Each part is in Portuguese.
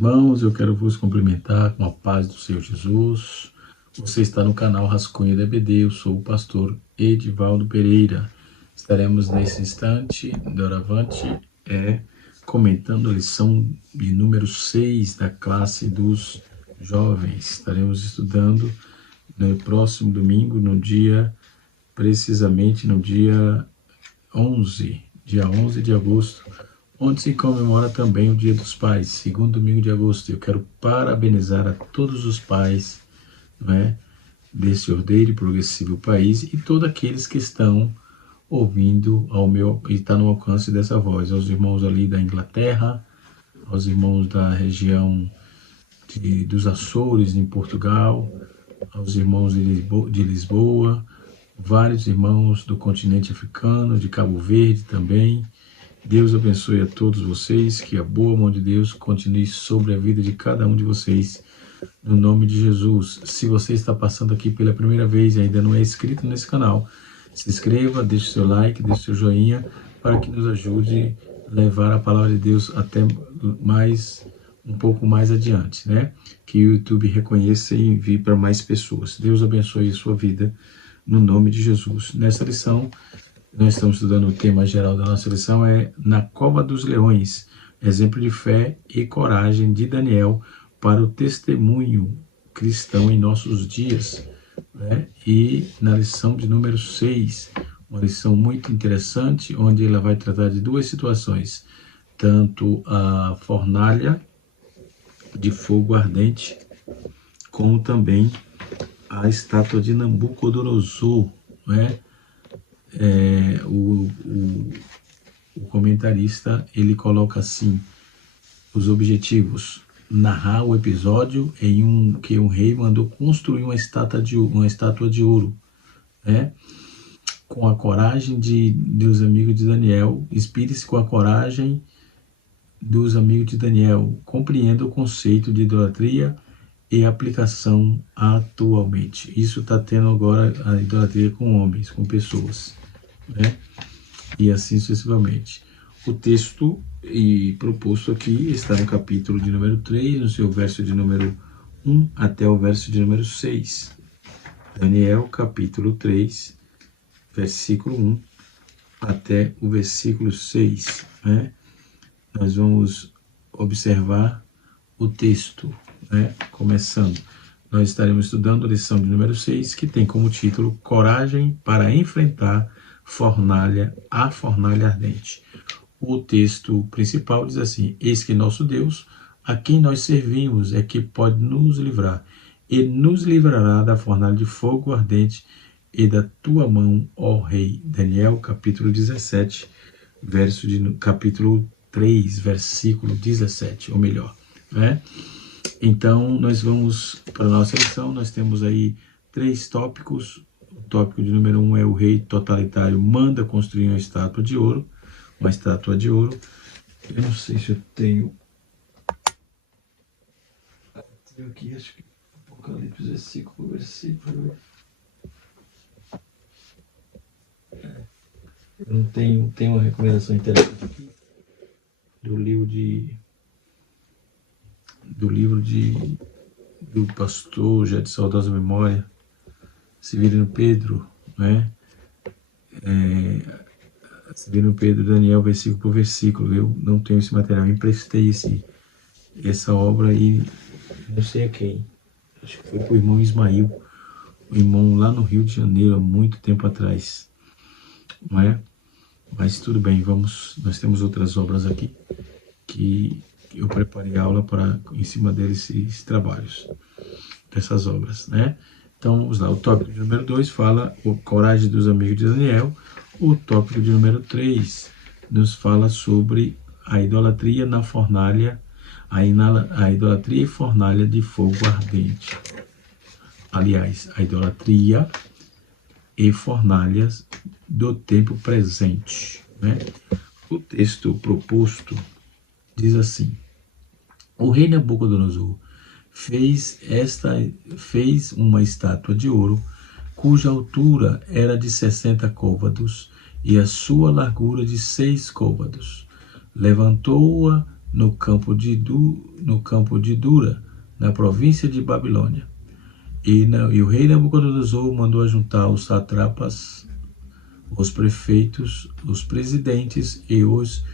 Irmãos, eu quero vos cumprimentar com a paz do Senhor Jesus. Você está no canal Rascunho da EBD, eu sou o pastor Edivaldo Pereira. Estaremos nesse instante, doravante, comentando a lição de número 6 da classe dos jovens. Estaremos estudando no próximo domingo, precisamente no dia 11 de agosto, onde se comemora também o Dia dos Pais, segundo domingo de agosto. Eu quero parabenizar a todos os pais, desse ordeiro e progressivo país e todos aqueles que estão ouvindo e está no alcance dessa voz, aos irmãos ali da Inglaterra, aos irmãos da região dos Açores, em Portugal, aos irmãos de Lisboa, vários irmãos do continente africano, de Cabo Verde também. Deus abençoe a todos vocês, que a boa mão de Deus continue sobre a vida de cada um de vocês, no nome de Jesus. Se você está passando aqui pela primeira vez e ainda não é inscrito nesse canal, se inscreva, deixe seu like, deixe seu joinha, para que nos ajude a levar a palavra de Deus até um pouco mais adiante, Que o YouTube reconheça e envie para mais pessoas. Deus abençoe a sua vida, no nome de Jesus. Nessa lição, nós estamos estudando o tema geral da nossa lição, Na Cova dos Leões, exemplo de fé e coragem de Daniel para o testemunho cristão em nossos dias. E na lição de número 6, uma lição muito interessante, onde ela vai tratar de duas situações, tanto a fornalha de fogo ardente, como também a estátua de Nabucodonosor, O comentarista, ele coloca assim, os objetivos: narrar o episódio que um rei mandou construir uma estátua de ouro, com a coragem dos amigos de Daniel. Inspire-se com a coragem dos amigos de Daniel, compreenda o conceito de idolatria e aplicação atualmente. Isso está tendo agora a idolatria com homens, com pessoas, e assim sucessivamente. O texto proposto aqui está no capítulo de número 3, no seu verso de número 1 até o verso de número 6. Daniel, capítulo 3, versículo 1 até o versículo 6. Nós vamos observar o texto, começando. Nós estaremos estudando a lição de número 6, que tem como título Coragem para enfrentar a fornalha ardente. O texto principal diz assim: eis que nosso Deus, a quem nós servimos, é que pode nos livrar, e nos livrará da fornalha de fogo ardente e da tua mão, ó rei. Daniel, capítulo 17, capítulo 3, versículo 17, ou melhor, Então, nós vamos para a nossa lição. Nós temos aí 3 tópicos. O tópico de número 1 é: o rei totalitário manda construir uma estátua de ouro. Eu não sei se eu tenho aqui, acho que Apocalipse, versículo por versículo. Eu não tenho uma recomendação interessante aqui do livro do pastor, já de saudosa memória, Severino Pedro, Severino Pedro, Daniel, versículo por versículo. Eu não tenho esse material, eu emprestei essa obra e não sei a quem. Acho que foi para o irmão Ismael, o irmão lá no Rio de Janeiro, há muito tempo atrás. Mas tudo bem, nós temos outras obras aqui que eu preparei aula em cima desses trabalhos, dessas obras, Então, vamos lá. O tópico de número 2 fala a coragem dos amigos de Daniel. O tópico de número 3 nos fala sobre a idolatria na fornalha, a idolatria e fornalha de fogo ardente. Aliás, a idolatria e fornalhas do tempo presente, O texto proposto diz assim: o rei Nabucodonosor fez uma estátua de ouro, cuja altura era de 60 côvados e a sua largura de 6 côvados. Levantou-a no campo de Dura, na província de Babilônia. E o rei Nabucodonosor mandou ajuntar os satrapas, os prefeitos, os presidentes e os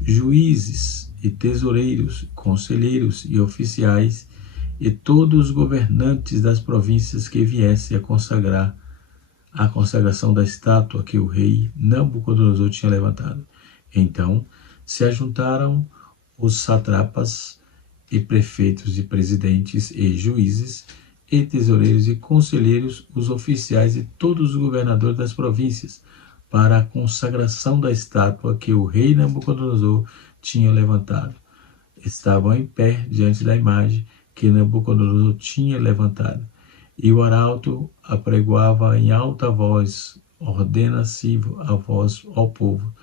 juízes e tesoureiros, conselheiros e oficiais e todos os governantes das províncias que viessem a consagrar a consagração da estátua que o rei Nabucodonosor tinha levantado. Então se ajuntaram os satrapas e prefeitos e presidentes e juízes e tesoureiros e conselheiros, os oficiais e todos os governadores das províncias, para a consagração da estátua que o rei Nabucodonosor tinha levantado. Estavam em pé diante da imagem que Nabucodonosor tinha levantado. E o arauto apregoava em alta voz, ordena-se a voz ao povo,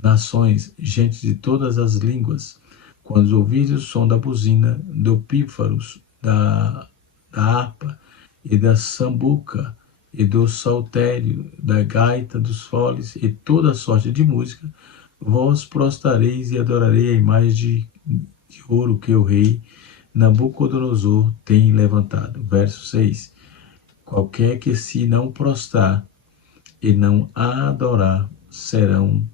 nações, gente de todas as línguas, quando ouvirem o som da buzina, do pífaros, da harpa e da sambuca, e do saltério, da gaita, dos foles e toda sorte de música, vós prostrareis e adorareis a imagem de ouro que o rei Nabucodonosor tem levantado. Verso 6. Qualquer que se não prostrar e não a adorar, serão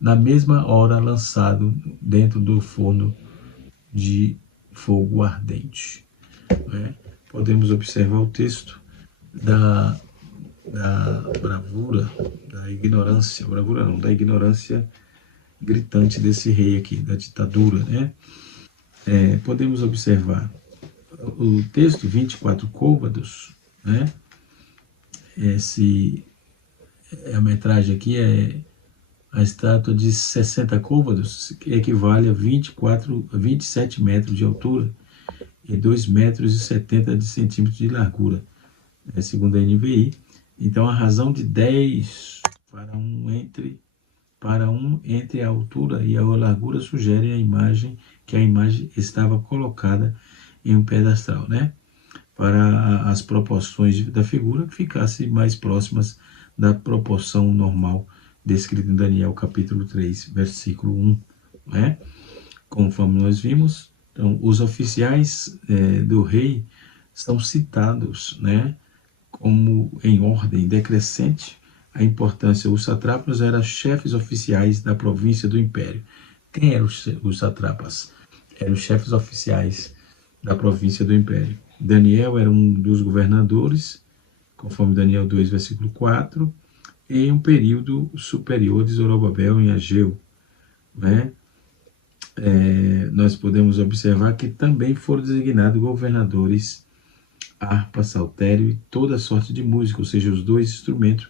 na mesma hora lançado dentro do forno de fogo ardente. Podemos observar o texto da bravura, da ignorância, da ignorância gritante desse rei aqui, da ditadura, né? Podemos observar o texto 24 côvados, né? A metragem aqui é a estátua de 60 côvados, que equivale a 27 metros de altura e 2,70 metros de largura, segundo a NVI. Então, a razão de 10 para um entre a altura e a largura sugere que a imagem estava colocada em um pedestal, né? Para as proporções da figura que ficassem mais próximas da proporção normal descrita em Daniel capítulo 3, versículo 1, né? Conforme nós vimos, então, os oficiais do rei são citados, né, como em ordem decrescente a importância. Os satrapas eram chefes oficiais da província do império. Quem eram os satrapas? Eram os chefes oficiais da província do império. Daniel era um dos governadores, conforme Daniel 2, versículo 4, em um período superior de Zorobabel em Ageu, né? Nós podemos observar que também foram designados governadores, harpa, saltério e toda sorte de música, ou seja, os dois instrumentos.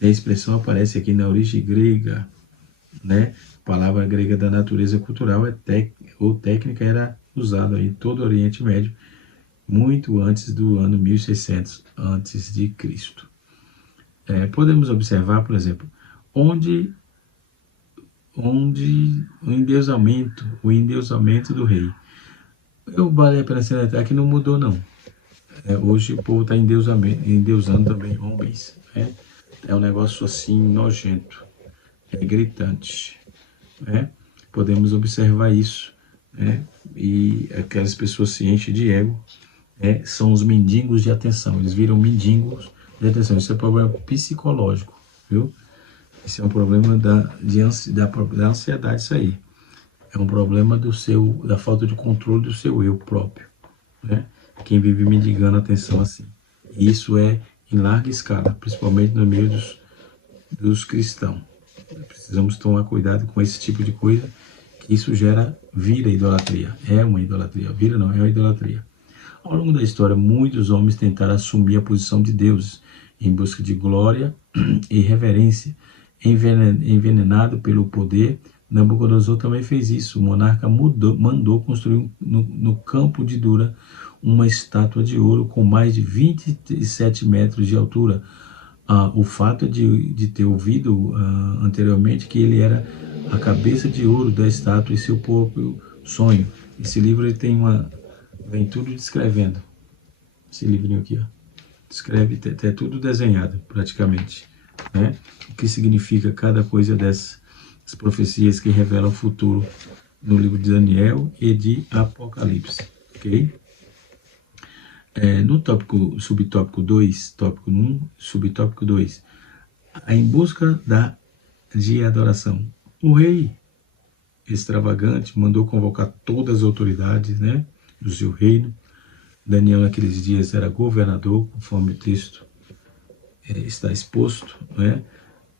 A expressão aparece aqui na origem grega, né? A palavra grega da natureza cultural ou técnica era usada em todo o Oriente Médio, muito antes do ano 1600 antes de Cristo. Podemos observar, por exemplo, onde o endeusamento do rei. Vale a pena salientar que não mudou, não. Hoje o povo está endeusando também homens. Né? É um negócio assim nojento, gritante. Né? Podemos observar isso. Né? E aquelas pessoas se enchem de ego. São os mendigos de atenção. Eles viram mendigos de atenção. Isso é um problema psicológico, viu? Isso é um problema da ansiedade, isso aí. É um problema da falta de controle do seu eu próprio, né? Quem vive mendigando atenção assim. E isso é em larga escala, principalmente no meio dos cristãos. Precisamos tomar cuidado com esse tipo de coisa, que isso vira idolatria. É uma idolatria. Vira não, é uma idolatria. Ao longo da história, muitos homens tentaram assumir a posição de deuses em busca de glória e reverência. Envenenado pelo poder, Nabucodonosor também fez isso. O monarca mandou construir no campo de Dura uma estátua de ouro com mais de 27 metros de altura. O fato de ter ouvido anteriormente que ele era a cabeça de ouro da estátua e seu próprio sonho. Esse livro ele vem tudo descrevendo. Esse livrinho aqui, ó. Descreve, é tudo desenhado praticamente. Né? O que significa cada coisa dessa. as profecias que revelam o futuro no livro de Daniel e de Apocalipse, ok? No tópico, subtópico 2, tópico 1, subtópico 2, em busca de adoração. O rei extravagante mandou convocar todas as autoridades, né, do seu reino. Daniel naqueles dias era governador, conforme o texto está exposto, né?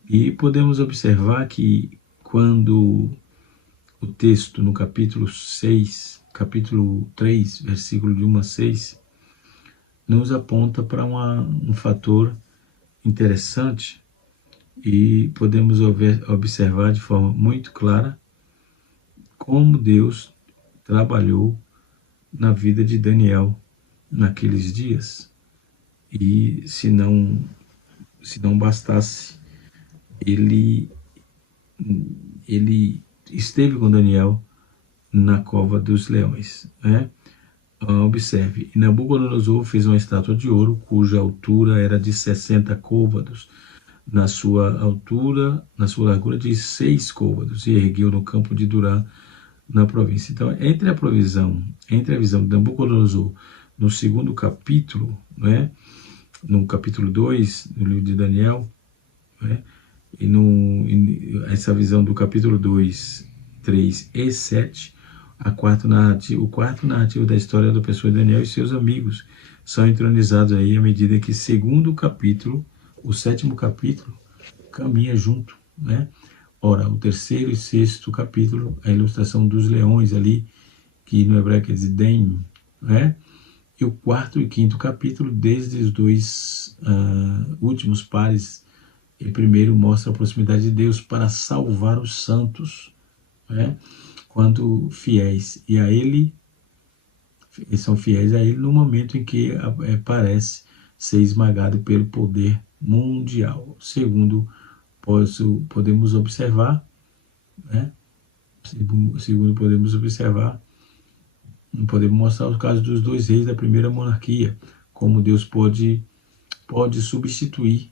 E podemos observar que quando o texto no capítulo 6, capítulo 3, versículo de 1 a 6, nos aponta para um fator interessante e podemos observar de forma muito clara como Deus trabalhou na vida de Daniel naqueles dias. E se não bastasse, ele esteve com Daniel na cova dos leões, né? Observe, Nabucodonosor fez uma estátua de ouro, cuja altura era de 60 côvados, na sua largura de 6 côvados, e ergueu no campo de Durã, na província. Então, entre a visão de Nabucodonosor no segundo capítulo, né, no capítulo 2 do livro de Daniel, né, essa visão do capítulo 2, 3 e 7, o quarto narrativo da história da pessoa de Daniel e seus amigos são entronizados aí à medida que segundo capítulo, o 7º capítulo, caminha junto, né? Ora, o 3º e 6º capítulo, a ilustração dos leões ali, que no hebraico quer dizer dem, né? E o 4º e 5º capítulo, desde os dois últimos pares, ele primeiro mostra a proximidade de Deus para salvar os santos, né? Quanto fiéis, e a ele, eles são fiéis a ele no momento em que parece ser esmagado pelo poder mundial. Segundo podemos observar, né? Segundo podemos observar, podemos mostrar os casos dos dois reis da primeira monarquia, como Deus pode substituir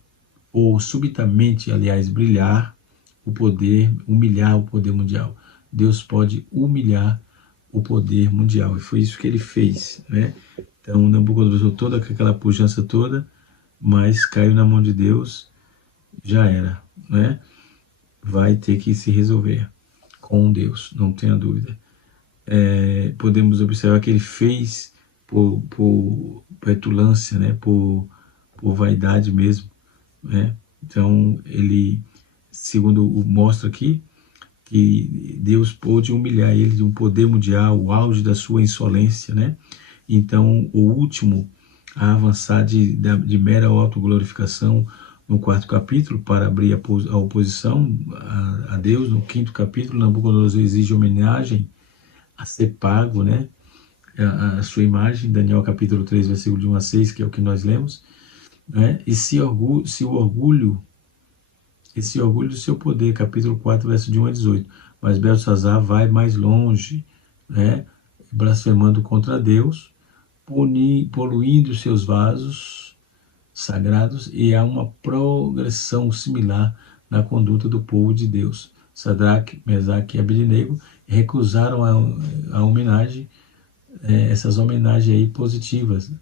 ou subitamente, aliás, humilhar o poder mundial. Deus pode humilhar o poder mundial, e foi isso que ele fez, né? Então, Nabucodonosor, toda aquela pujança toda, mas caiu na mão de Deus, já era, né? Vai ter que se resolver com Deus, não tenha dúvida. Podemos observar que ele fez por petulância, né? Por vaidade mesmo, né? Então, ele, segundo mostra aqui, que Deus pôde humilhar ele de um poder mundial, o auge da sua insolência, né? Então, o último a avançar de mera autoglorificação no 4º capítulo, para abrir a oposição a Deus. No 5º capítulo, Nabucodonosor exige homenagem a ser pago, né? A sua imagem, Daniel capítulo 3, versículo de 1 a 6, que é o que nós lemos, né? E esse orgulho do seu poder, capítulo 4, verso de 1 a 18. Mas Belsazar vai mais longe, né? Blasfemando contra Deus, poluindo seus vasos sagrados, e há uma progressão similar na conduta do povo de Deus. Sadraque, Mesaque e Abednego recusaram a homenagem, essas homenagens aí positivas,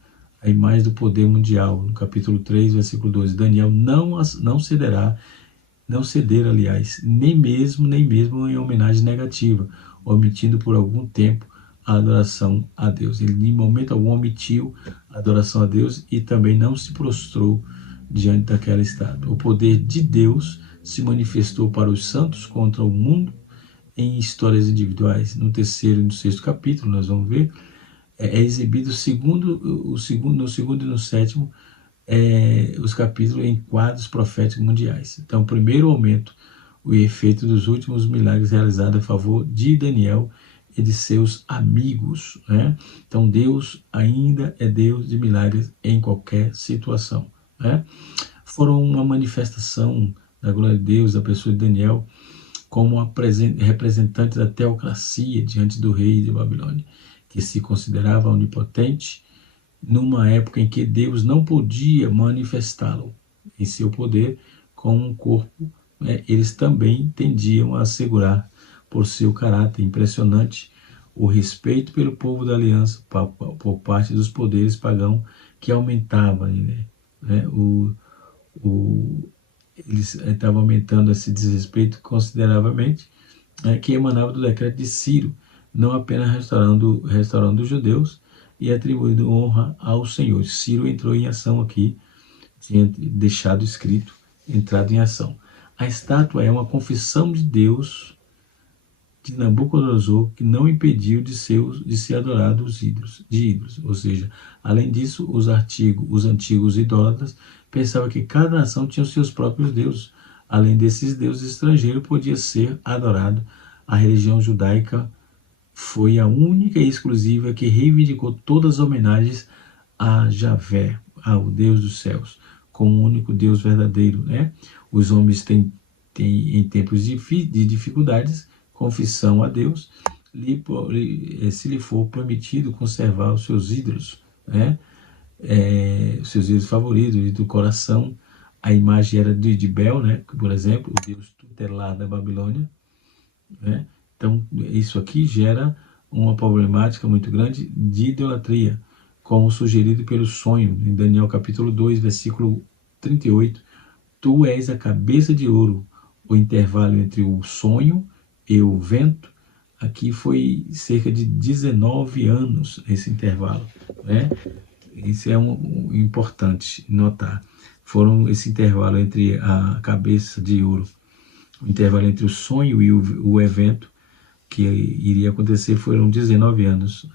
a imagem do poder mundial, no capítulo 3, versículo 12. Daniel não ceder, aliás, nem mesmo em homenagem negativa, omitindo por algum tempo a adoração a Deus. Ele, em momento algum, omitiu a adoração a Deus e também não se prostrou diante daquela estátua. O poder de Deus se manifestou para os santos contra o mundo em histórias individuais. No 3º e no 6º capítulo, nós vamos ver, é exibido no segundo e no 7º, os capítulos em quadros proféticos mundiais. Então, o primeiro aumento, o efeito dos últimos milagres realizados a favor de Daniel e de seus amigos, né? Então, Deus ainda é Deus de milagres em qualquer situação, né? Foram uma manifestação da glória de Deus, da pessoa de Daniel, como representante da teocracia diante do rei de Babilônia, que se considerava onipotente, numa época em que Deus não podia manifestá-lo em seu poder com um corpo, eles também tendiam a assegurar, por seu caráter impressionante, o respeito pelo povo da aliança por parte dos poderes pagãos, que aumentava, eles estavam aumentando esse desrespeito consideravelmente, que emanava do decreto de Ciro, não apenas restaurando os judeus e atribuindo honra ao Senhor. Ciro entrou em ação aqui, tinha deixado escrito, entrado em ação. A estátua é uma confissão de Deus de Nabucodonosor, que não impediu de ser adorado de ídolos. Ou seja, além disso, os antigos idólatras pensavam que cada nação tinha os seus próprios deuses. Além desses deuses estrangeiros, podia ser adorado. A religião judaica foi a única e exclusiva que reivindicou todas as homenagens a Javé, ao Deus dos céus, como o único Deus verdadeiro. Os homens têm em tempos de dificuldades, confissão a Deus, se lhe for permitido conservar os seus ídolos, os seus ídolos favoritos do coração. A imagem era de Bel, por exemplo, o Deus tutelar da Babilônia. Então, isso aqui gera uma problemática muito grande de idolatria, como sugerido pelo sonho, em Daniel capítulo 2, versículo 38. Tu és a cabeça de ouro. O intervalo entre o sonho e o vento, aqui foi cerca de 19 anos esse intervalo. Isso é importante notar. Foram esse intervalo entre a cabeça de ouro, o intervalo entre o sonho e o evento que iria acontecer, foram 19 anos.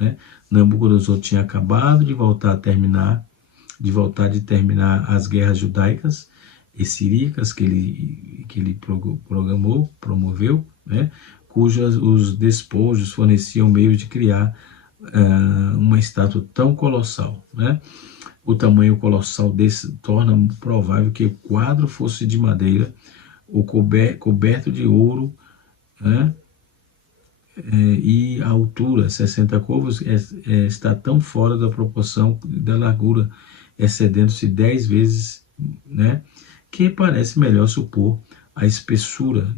Nabucodonosor tinha acabado de terminar as guerras judaicas e siríacas que ele promoveu, cujos os despojos forneciam meios de criar uma estátua tão colossal. O tamanho colossal desse torna provável que o quadro fosse de madeira, coberto de ouro, e a altura, 60 côvados, está tão fora da proporção da largura, excedendo-se 10 vezes, que parece melhor supor a espessura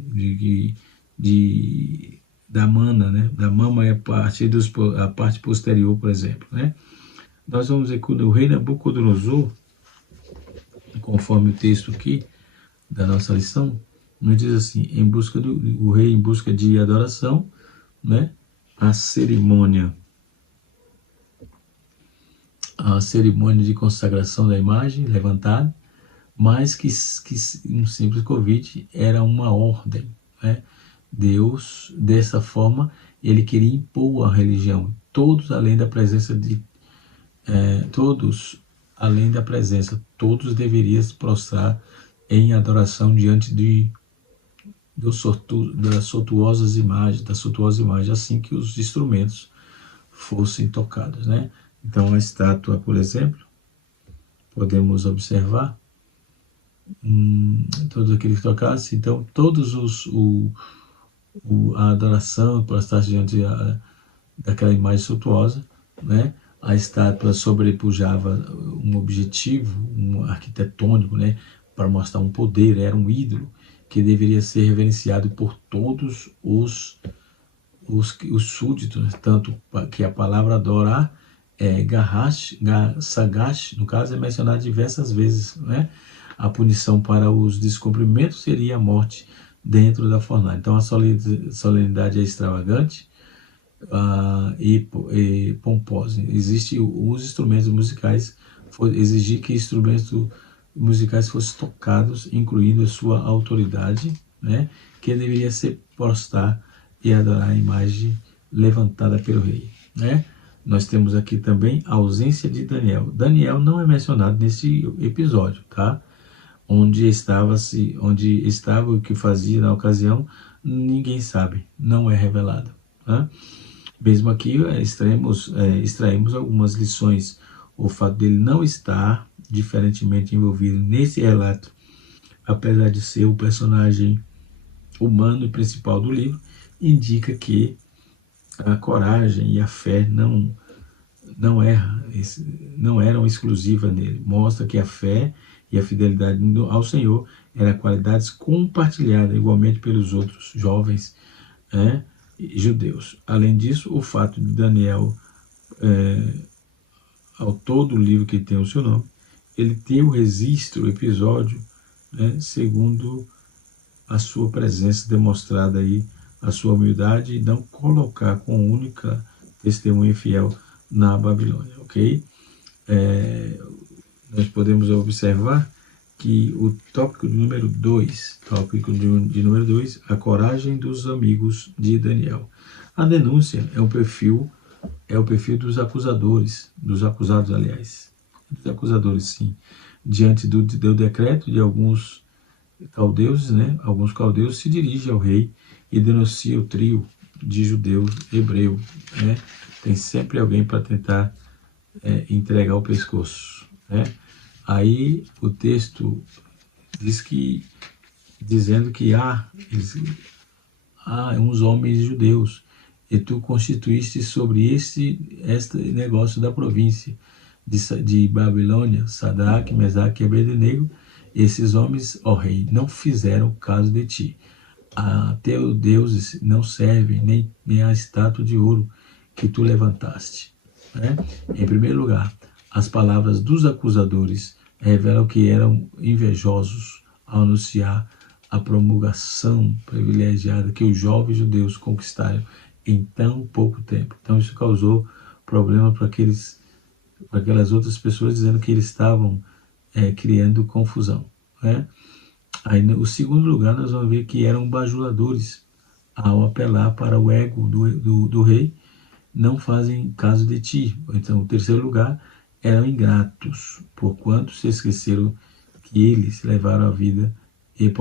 da mama a parte posterior, por exemplo. Nós vamos ver que o rei Nabucodonosor, conforme o texto aqui da nossa lição, nos diz assim: o rei em busca de adoração, a cerimônia de consagração da imagem levantada, mais que um simples convite, era uma ordem. Deus, dessa forma, ele queria impor a religião. Todos além da presença, todos deveriam se prostrar em adoração diante das suntuosas imagens, assim que os instrumentos fossem tocados. Então, a estátua, por exemplo, podemos observar todos aqueles que tocassem. Então, todos a adoração, prostrar diante daquela imagem suntuosa, A estátua sobrepujava um objetivo, arquitetônico, para mostrar um poder, era um ídolo que deveria ser reverenciado por todos os súditos, tanto que a palavra adorar, sagash, no caso, é mencionada diversas vezes. A punição para os descumprimentos seria a morte dentro da fornalha. Então, a solenidade é extravagante e pomposa. Existe os instrumentos musicais, exigir que instrumentos musicais fossem tocados, incluindo a sua autoridade, que deveria ser prostrar e adorar a imagem levantada pelo rei. Nós temos aqui também a ausência de Daniel. Daniel não é mencionado nesse episódio, onde estava o que fazia na ocasião, ninguém sabe, não é revelado. Mesmo aqui extraímos algumas lições. O fato dele não estar diferentemente envolvido nesse relato, apesar de ser o personagem humano e principal do livro, indica que a coragem e a fé não eram exclusivas nele. Mostra que a fé e a fidelidade ao Senhor eram qualidades compartilhadas igualmente pelos outros jovens, né, judeus. Além disso, o fato de Daniel, ao todo o livro que tem o seu nome, ele tem o registro, o episódio, né, segundo a sua presença demonstrada aí, a sua humildade, e não colocar com única testemunha fiel na Babilônia, ok? Nós podemos observar que o tópico de número 2, de número 2, a coragem dos amigos de Daniel. A denúncia é o perfil dos acusadores, dos acusados, aliás, dos acusadores, sim, diante do decreto de alguns caldeus, né? Alguns caldeus se dirigem ao rei e denunciam o trio de judeus hebreu, né? Tem sempre alguém para tentar entregar o pescoço, né? Aí o texto diz que, dizendo que há uns homens judeus, e tu constituíste sobre este negócio da província de Babilônia, Sadraque, Mesaque e Abednego. Esses homens, ó rei, não fizeram caso de ti. A teus deuses não servem, nem a estátua de ouro que tu levantaste, né? Em primeiro lugar, as palavras dos acusadores revelam que eram invejosos ao anunciar a promulgação privilegiada que os jovens judeus conquistaram em tão pouco tempo. Então isso causou problema para aquelas outras pessoas, dizendo que eles estavam criando confusão, né? Aí, no segundo lugar, nós vamos ver que eram bajuladores ao apelar para o ego do rei, não fazem caso de ti. Então, o terceiro lugar, eram ingratos, porquanto se esqueceram que eles levaram a vida e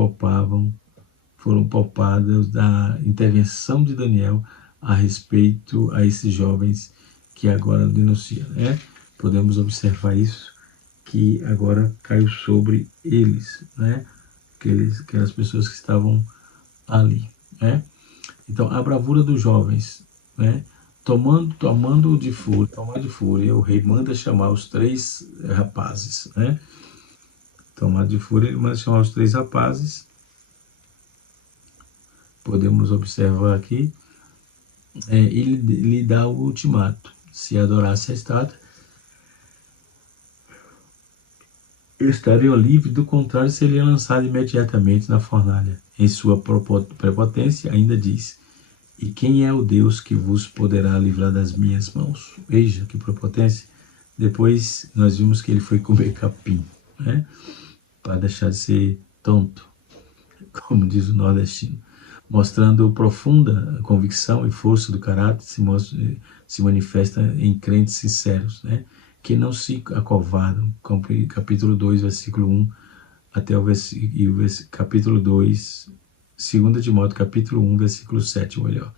foram poupados da intervenção de Daniel a respeito a esses jovens que agora denunciam, né? Podemos observar isso, que agora caiu sobre eles, né? Aquelas pessoas que estavam ali, né? Então, a bravura dos jovens, né? Tomando de fúria, o rei manda chamar os 3 rapazes, né? Tomado de fúria, ele manda chamar os 3 rapazes. Podemos observar aqui, ele lhe dá o ultimato: se adorasse a estátua, estariam livres, do contrário, seria lançado imediatamente na fornalha. Em sua prepotência, ainda diz: e quem é o Deus que vos poderá livrar das minhas mãos? Veja que prepotência. Depois nós vimos que ele foi comer capim, né? Para deixar de ser tonto, como diz o nordestino, mostrando profunda convicção e força do caráter, se manifesta em crentes sinceros, né? Que não se acovardam. Capítulo 2, versículo 1 até o capítulo 2, 2 Timóteo, capítulo 1, versículo 7, melhor.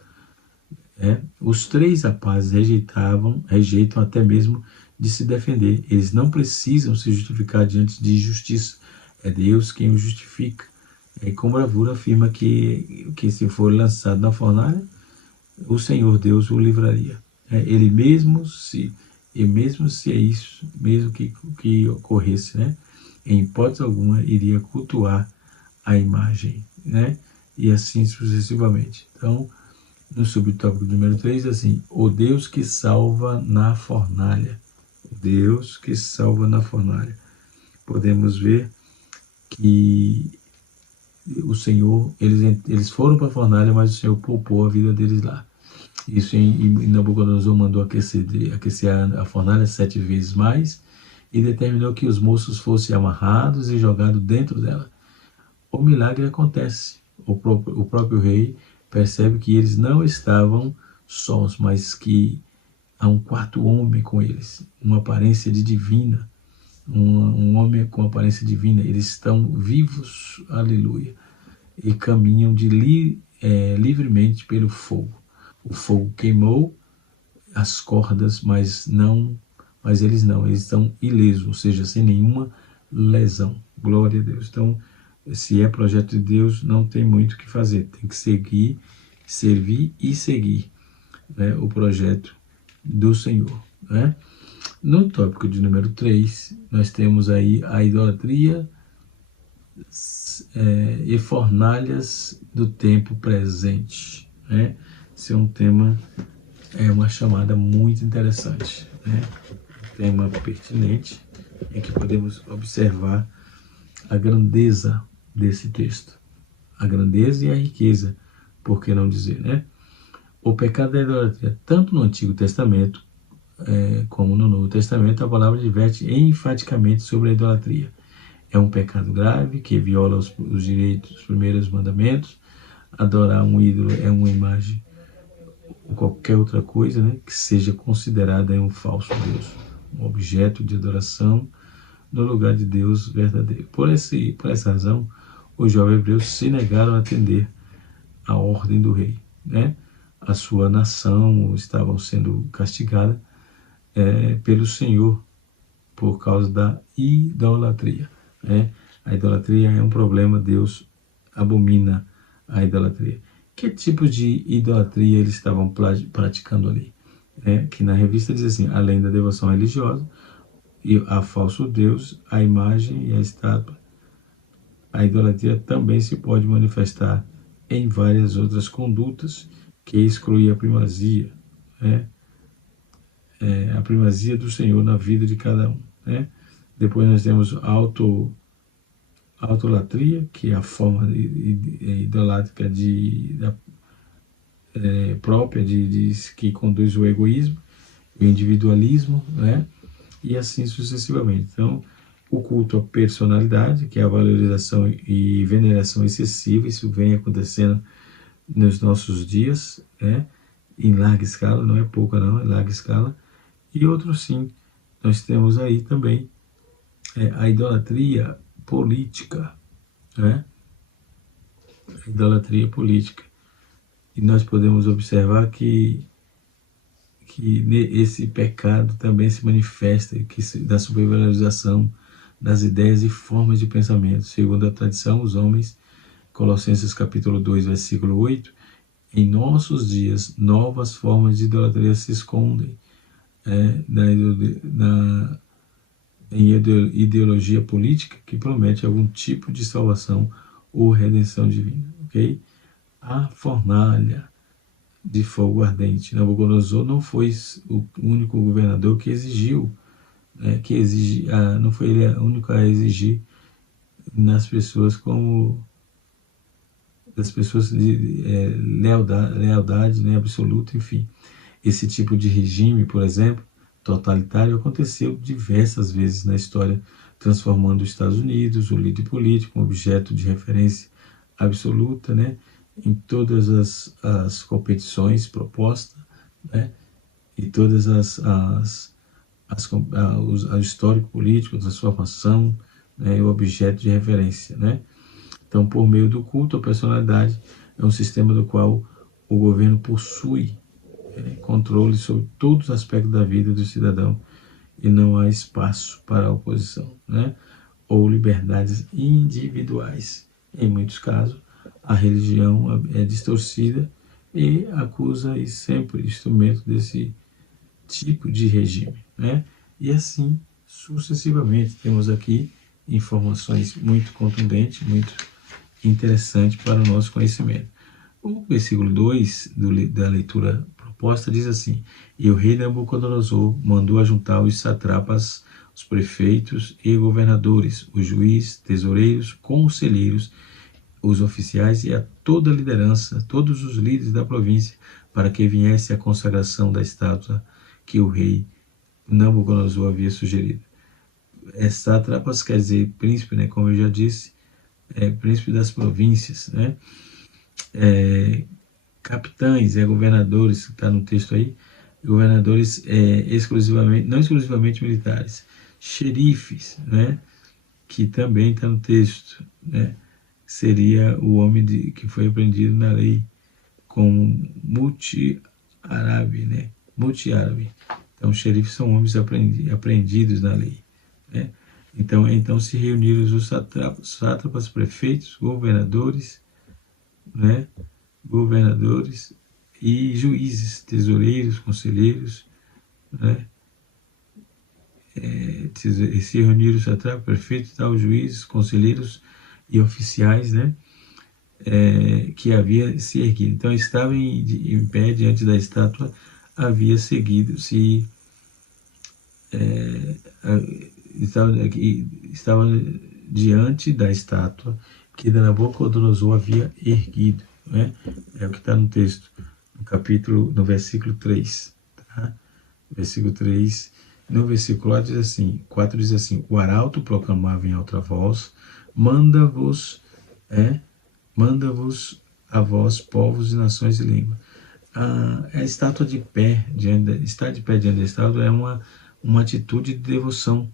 Os 3 rapazes rejeitam até mesmo de se defender. Eles não precisam se justificar diante de justiça. É Deus quem os justifica. E com bravura afirma que se for lançado na fornalha, o Senhor Deus o livraria. Ele mesmo se é isso, mesmo que ocorresse, né? Em hipótese alguma iria cultuar a imagem, né? E assim sucessivamente. Então, no subtópico número 3, assim: o Deus que salva na fornalha. O Deus que salva na fornalha. Podemos ver que o Senhor, eles foram para a fornalha, mas o Senhor poupou a vida deles lá. Isso em Nabucodonosor mandou aquecer a fornalha 7 vezes mais e determinou que os moços fossem amarrados e jogados dentro dela. O milagre acontece. O próprio rei percebe que eles não estavam sós, mas que há um quarto homem com eles, uma aparência de divina, um homem com aparência divina. Eles estão vivos, aleluia, e caminham livremente pelo fogo. O fogo queimou as cordas, mas eles estão ilesos, ou seja, sem nenhuma lesão. Glória a Deus. Então, se é projeto de Deus, não tem muito o que fazer. Tem que seguir, servir e seguir, né, o projeto do Senhor, né? No tópico de número 3, nós temos aí a idolatria e fornalhas do tempo presente, né? Esse é um tema, uma chamada muito interessante, né? Um tema pertinente em que podemos observar a grandeza desse texto, a grandeza e a riqueza, por que não dizer, né? O pecado da idolatria, tanto no Antigo Testamento como no Novo Testamento, a palavra diverte enfaticamente sobre a idolatria. É um pecado grave que viola os direitos, os primeiros mandamentos. Adorar um ídolo é uma imagem ou qualquer outra coisa, né, que seja considerada um falso Deus, um objeto de adoração no lugar de Deus verdadeiro. Por essa razão, os jovens hebreus se negaram a atender à ordem do rei, né? A sua nação estava sendo castigada pelo Senhor por causa da idolatria, né? A idolatria é um problema, Deus abomina a idolatria. Que tipo de idolatria eles estavam praticando ali? Que na revista diz assim, além da devoção religiosa, e a falso Deus, a imagem e a estátua, a idolatria também se pode manifestar em várias outras condutas que excluem a primazia, né? A primazia do Senhor na vida de cada um, né? Depois nós temos autolatria, que é a forma idolátrica própria que conduz o egoísmo, o individualismo, né? E assim sucessivamente. Então, o culto à personalidade, que é a valorização e veneração excessiva, isso vem acontecendo nos nossos dias, né? Em larga escala, não é pouca não, é larga escala. E outro sim, nós temos aí também a idolatria política, né? A idolatria política. E nós podemos observar que esse pecado também se manifesta da supervalorização das ideias e formas de pensamento. Segundo a tradição, os homens, Colossenses capítulo 2, versículo 8, em nossos dias, novas formas de idolatria se escondem em ideologia política que promete algum tipo de salvação ou redenção divina, ok? A fornalha de fogo ardente. Nabucodonosor não foi o único governador que exigiu, não foi ele o único a exigir nas pessoas das pessoas de lealdade, né, absoluta, enfim. Esse tipo de regime, por exemplo, totalitário, aconteceu diversas vezes na história, transformando os Estados Unidos, o líder político, um objeto de referência absoluta, né, em todas as competições propostas, né, e todas o histórico político, a transformação, né, e o objeto de referência, né. Então, por meio do culto à personalidade, é um sistema do qual o governo possui controle sobre todos os aspectos da vida do cidadão e não há espaço para a oposição, né, ou liberdades individuais. Em muitos casos, a religião é distorcida e acusa e sempre instrumento desse tipo de regime, né? E assim sucessivamente. Temos aqui informações muito contundentes, muito interessantes para o nosso conhecimento. O versículo 2 da leitura proposta diz assim: E o rei Nabucodonosor mandou ajuntar os satrapas, os prefeitos e governadores, os juízes, tesoureiros, conselheiros, os oficiais e a toda a liderança, todos os líderes da província, para que viesse a consagração da estátua que o rei Nabucodonosor havia sugerido. Sátrapas quer dizer príncipe, né, como eu já disse, príncipe das províncias, né? Capitães, governadores, que está no texto aí, governadores não exclusivamente militares, xerifes, né, que também está no texto, né, seria o homem que foi apreendido na lei com multi-árabe, né, multi-árabe. Então, xerifes são homens apreendidos na lei, né. Então se reuniram os sátrapas, prefeitos, governadores, né, e juízes, tesoureiros, conselheiros, né, se reuniram os satrapas, prefeitos, os juízes, conselheiros e oficiais, né? Que havia se erguido. Então estava em pé diante da estátua, havia seguido, estava diante da estátua que Nabucodonosor havia erguido, né? É o que está no texto, no versículo 3, tá? Versículo 3, no versículo 4 diz assim, o arauto proclamava em alta voz, manda-vos a vós, povos e nações e língua. A estátua de pé, estar de pé diante da estátua é uma atitude de devoção.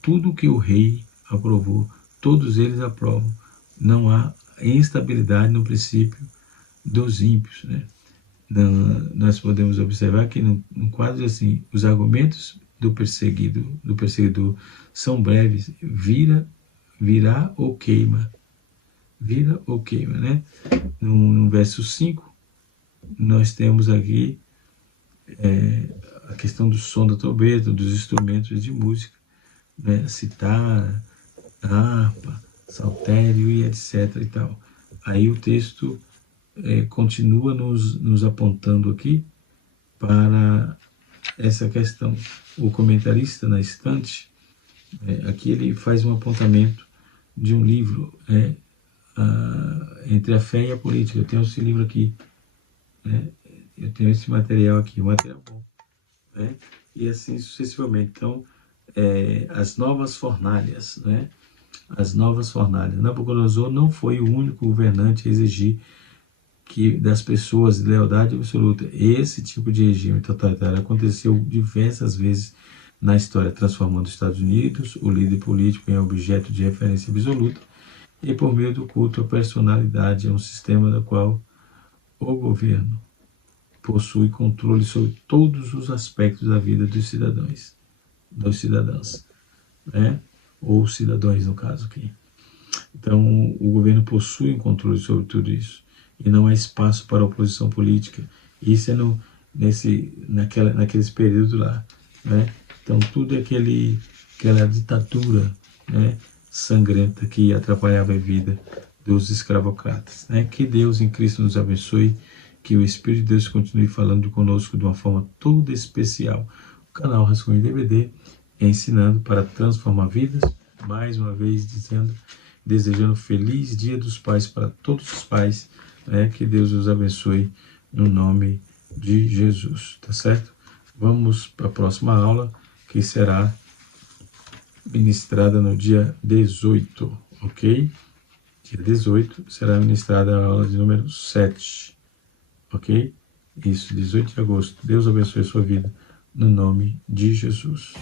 Tudo que o rei aprovou, todos eles aprovam. Não há instabilidade no princípio dos ímpios, né? Nós podemos observar que no quadro assim, os argumentos do perseguidor são breves, virá ou queima, né? No verso 5, nós temos aqui a questão do som da trombeta, dos instrumentos de música, né? Citar, harpa, saltério e etc. e tal. Aí o texto continua nos apontando aqui para essa questão. O comentarista na estante, aqui ele faz um apontamento de um livro, Entre a Fé e a Política. Eu tenho esse livro aqui, né? Eu tenho esse material aqui, um material bom, né? E assim sucessivamente. Então, as novas fornalhas, né? As novas fornalhas. Nabucodonosor não foi o único governante a exigir das pessoas lealdade absoluta. Esse tipo de regime totalitário aconteceu diversas vezes na história, transformando os Estados Unidos, o líder político, em objeto de referência absoluta, e por meio do culto à personalidade, é um sistema no qual o governo possui controle sobre todos os aspectos da vida dos cidadãos, né? Ou cidadãos, no caso aqui. Então, o governo possui um controle sobre tudo isso, e não há espaço para oposição política. Isso é naqueles períodos lá, né? Então, tudo é aquela ditadura, né, sangrenta que atrapalhava a vida dos escravocratas, né? Que Deus em Cristo nos abençoe, que o Espírito de Deus continue falando conosco de uma forma toda especial. O canal Rascunho DVD ensinando para transformar vidas, mais uma vez desejando feliz Dia dos Pais para todos os pais, né? Que Deus os abençoe no nome de Jesus, tá certo? Vamos para a próxima aula, que será ministrada no dia 18, ok? Dia 18 será ministrada a aula de número 7, ok? Isso, 18 de agosto. Deus abençoe a sua vida, no nome de Jesus.